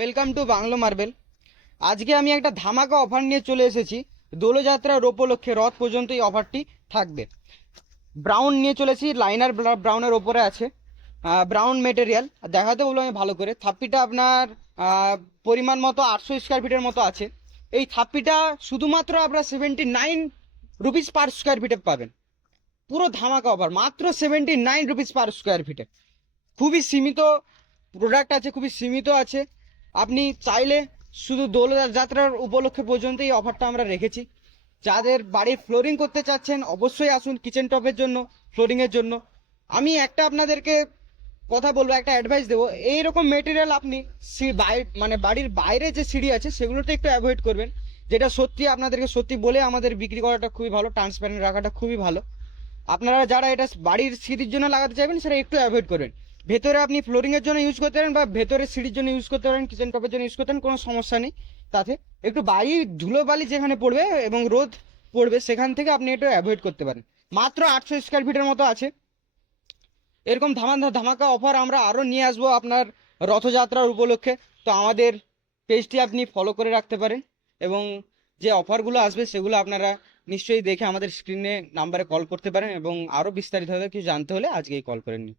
Welcome to bungalow marble. আজকে আমি একটা ধামাকা অফার নিয়ে চলে এসেছি। দোলযাত্রার উপলক্ষে রথ পর্যন্ত এই অফারটি থাকবে। ব্রাউন নিয়ে চলেছি, লাইনার ব্রাউনের ওপরে আছে, ব্রাউন মেটেরিয়াল। দেখাতে বলবো আমি ভালো করে। থাপ্পিটা আপনার পরিমাণ মতো 800 স্কোয়ার ফিটের মতো আছে। এই থাপ্পিটা শুধুমাত্র আপনার 79 রুপিস পার স্কোয়ার ফিটে পাবেন। পুরো ধামাকা অফার, মাত্র 79 রুপিস পার স্কোয়ার ফিটে। খুবই সীমিত প্রোডাক্ট আছে, খুবই সীমিত আছে। আপনি চাইলে শুধু দোল যাত্রার উপলক্ষে পর্যন্ত এই অফারটা আমরা রেখেছি। যাদের বাড়ি ফ্লোরিং করতে চাচ্ছেন অবশ্যই আসুন কিচেন টপের জন্য, ফ্লোরিংয়ের জন্য। আমি একটা আপনাদেরকে কথা বলবো, একটা অ্যাডভাইস দেবো। এইরকম মেটেরিয়াল আপনি মানে বাড়ির বাইরে যে সিঁড়ি আছে সেগুলোতে একটু অ্যাভয়েড করবেন। যেটা সত্যি আপনাদেরকে সত্যি বলে আমাদের বিক্রি করাটা খুবই ভালো, ট্রান্সপারেন্ট রাখাটা খুবই ভালো। আপনারা যারা এটা বাড়ির সিঁড়ির জন্য লাগাতে চাইবেন সেটা একটু অ্যাভয়েড করবেন। ভেতরে আপনি ফ্লোরিং এর জন্য ইউজ করতে পারেন বা ভেতরে সিঁড়ির জন্য ইউজ করতে পারেন, কিচেন টপের জন্য ইউজ করতে পারেন, কোনো সমস্যা নেই। তাতে একটু বাড়ি ধুলো বালি যেখানে পড়বে এবং রোদ পড়বে সেখান থেকে আপনি একটু অ্যাভয়েড করতে পারেন। মাত্র 800 স্কোয়ার ফিটের মতো আছে। এরকম ধামাকা অফার আমরা আরও নিয়ে আসবো আপনার রথযাত্রার উপলক্ষে। তো আমাদের পেজটি আপনি ফলো করে রাখতে পারেন এবং যে অফারগুলো আসবে সেগুলো আপনারা নিশ্চয়ই দেখে আমাদের স্ক্রিনে নাম্বারে কল করতে পারেন এবং আরও বিস্তারিতভাবে কিছু জানতে হলে আজকেই কল করে নিন।